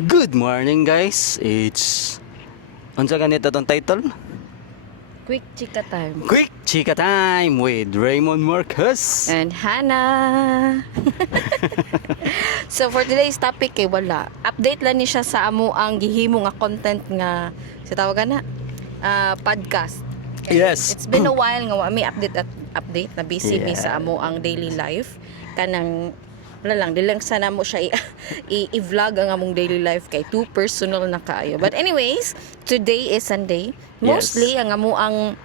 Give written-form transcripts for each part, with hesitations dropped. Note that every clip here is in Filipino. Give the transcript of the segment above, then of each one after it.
Good morning guys. It's unsa ganito tong title? Quick chika time. Quick Chika Time with Raymond Marcos. And Hannah. So for today's topic kay wala. Update lang ni siya sa amo ang gihimo nga content nga sa tawagan na podcast. Yes. It's been a while nga wa may update na busy mi Yeah. sa amo ang daily life kanang wala lang, di lang sana mo siya i-vlog ang among daily life kay too personal na kaayo. But anyways, today is Sunday. Mostly, ang amo ang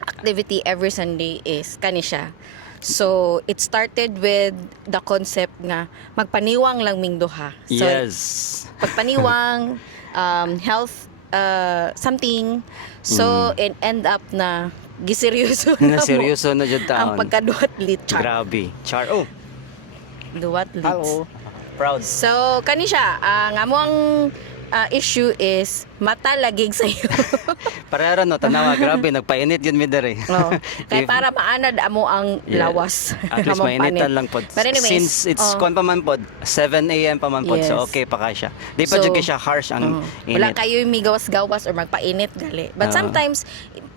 activity every Sunday is kani siya. So, it started with the concept nga magpaniwang lang ming duha. So, Yes. pagpaniwang, health, something. So, it end up na giseryoso Na mo seryoso na jud taon. ang pagkaduhat lit. Grabe. Char. Oh. Duwat leads. Hello. Proud. So, kani siya, ang among issue is mata lagig sa'yo. Parehara no tanawa grabe nagpainit yun mi dere. Oh, kaya If- para maanad amo ang Yeah. lawas. At least Among mainitan panit. lang pod. But anyways, Since it's kon pa man pod, 7 a.m. pa man pod, so Yes. okay pa ka siya. Di pa So, jud siya harsh ang wala init. kayo migawas-gawas or magpainit gali. But sometimes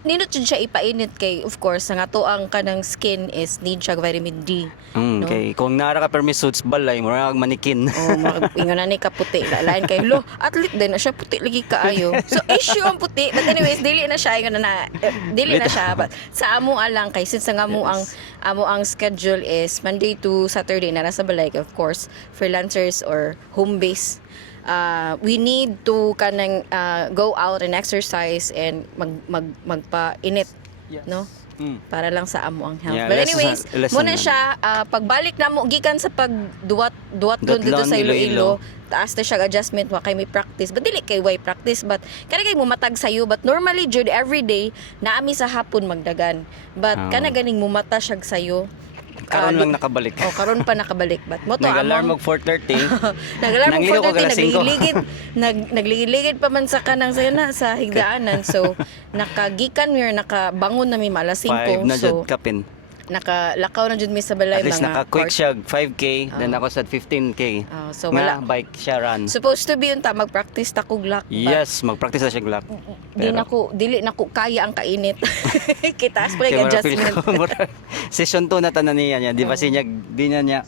nindot jud siya ipainit kay of course ang ato ang kanang skin is need siya vitamin D. No? Okay, kung nara ka permi suits balay, mura kag manikin. Oh, ingon na ni ka puti. Lain kay lo, athlete din na siya puti lagi kaayo. So issue ang puti. But anyways, dili na siya ingon na dili na siya. But sa amo alang kay since ang amo ang schedule is Monday to Saturday na nasa balay of course freelancers or home base. We need to kanang go out and exercise and magpa-init, no? Para lang sa amo ang health. Yeah, But lesson anyways, na- lesson muna na. siya pagbalik na mo gikan sa pagduwat doon dito Dutlon, sa Iloilo, Iloilo. taas na siya adjustment wa kay may practice. But dili kay way practice but kani kay mumatag sayo but normally jud every day naami sa hapon magdagan. But kana ganing mumata siya sayo. Karon lang nakabalik. Oh, karon pa nakabalik but mo to Nag-alarm among og 4:30. nag-alarm mo Nangligo ko 4:30 alas 5. nagligid pa man sa kanang sayo na sa higdaanan. So nakagikan mi or nakabangon na mi alas 5 5 na so jud kapin. nakalakaw na jud mi sa balay At least mga naka-quick quart- siya 5K, then ako sa 15K. so Nga, wala bike siya run. supposed to be unta magpractice ta kog lock but Yes, mag-practice na siya glap. dili na ko kaya ang kainit kitaas pa yung adjustment. Session 2 na tanan niya. Di ba siya di na niya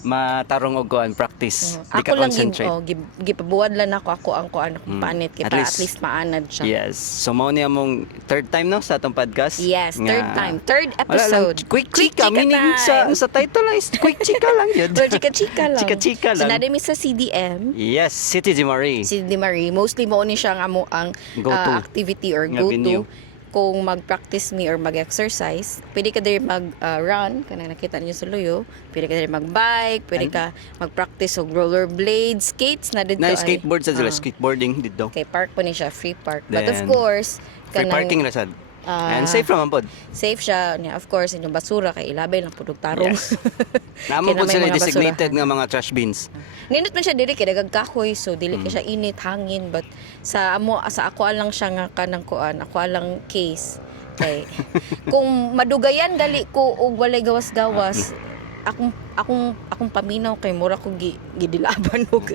matarong og kuan practice. Di ka Ako lang concentrate. gipabuwad lang ako ang kuan akong panit kay At para least- at least maanad siya. Yes. So mao ni among third time no sa atong podcast. Yes, Nga- third time, third Wala lang, episode. quick chika, meaning time. sa title lang is quick chika lang yun. Or chika-chika lang. Chika-chika So, lang. nadami sa CDM, Yes, City Di Marie. si Di Marie, mostly mo ni siya ang amo ang Go-to. activity or Nga venue. go-to. Kung mag-practice me or mag-exercise, pwede ka din mag-run, kanang nakita niyo sa luyo. Pwede ka din mag-bike, pwede ka mag-practice og rollerblades, skates na dito. Na ay- skateboard sa sila, Ah. skateboarding dito. Kay park po ni siya, free park. But of Then, course, Free parking na sad. And safe naman pod. safe siya niya. Of course, inyong basura kay ilabay lang pudog tarong. Yes. Naamo Kaya po na may sila mga designated nga mga trash bins. Nindot man siya dili kay dagag kahoy so dili kay siya init hangin but sa ako lang siya nga kanang kuan ako lang case kay kung madugayan dali ko og walay gawas-gawas akong paminaw kay mura ko gidilaban og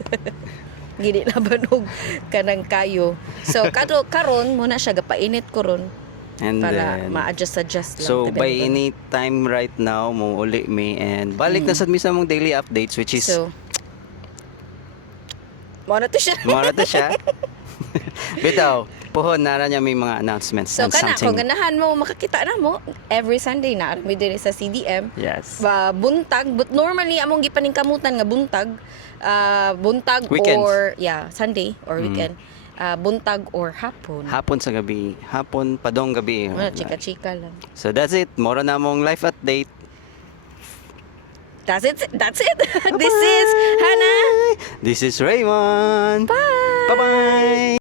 gidilaban og kanang kayo so karon muna siya gapainit ko ron And para then, ma-adjust lang so tabi by nito. any time right now, mo uli me and balik na sad mi sa mong daily updates which is So, mo na to siya. Mara to siya. Bitaw, puhon na niya may mga announcements So and kana something. kung ganahan mo makakita na mo every Sunday na arami diri sa CDM. Yes. Buntag but normally among gipaningkamutan nga buntag Weekends. or Sunday or weekend. Buntag or hapon. Hapon sa gabi, hapon padong gabi. Wala chika-chika lang. So that's it. Mora na mong life update. That's it. This is Hannah. This is Raymond. Bye. Bye-bye.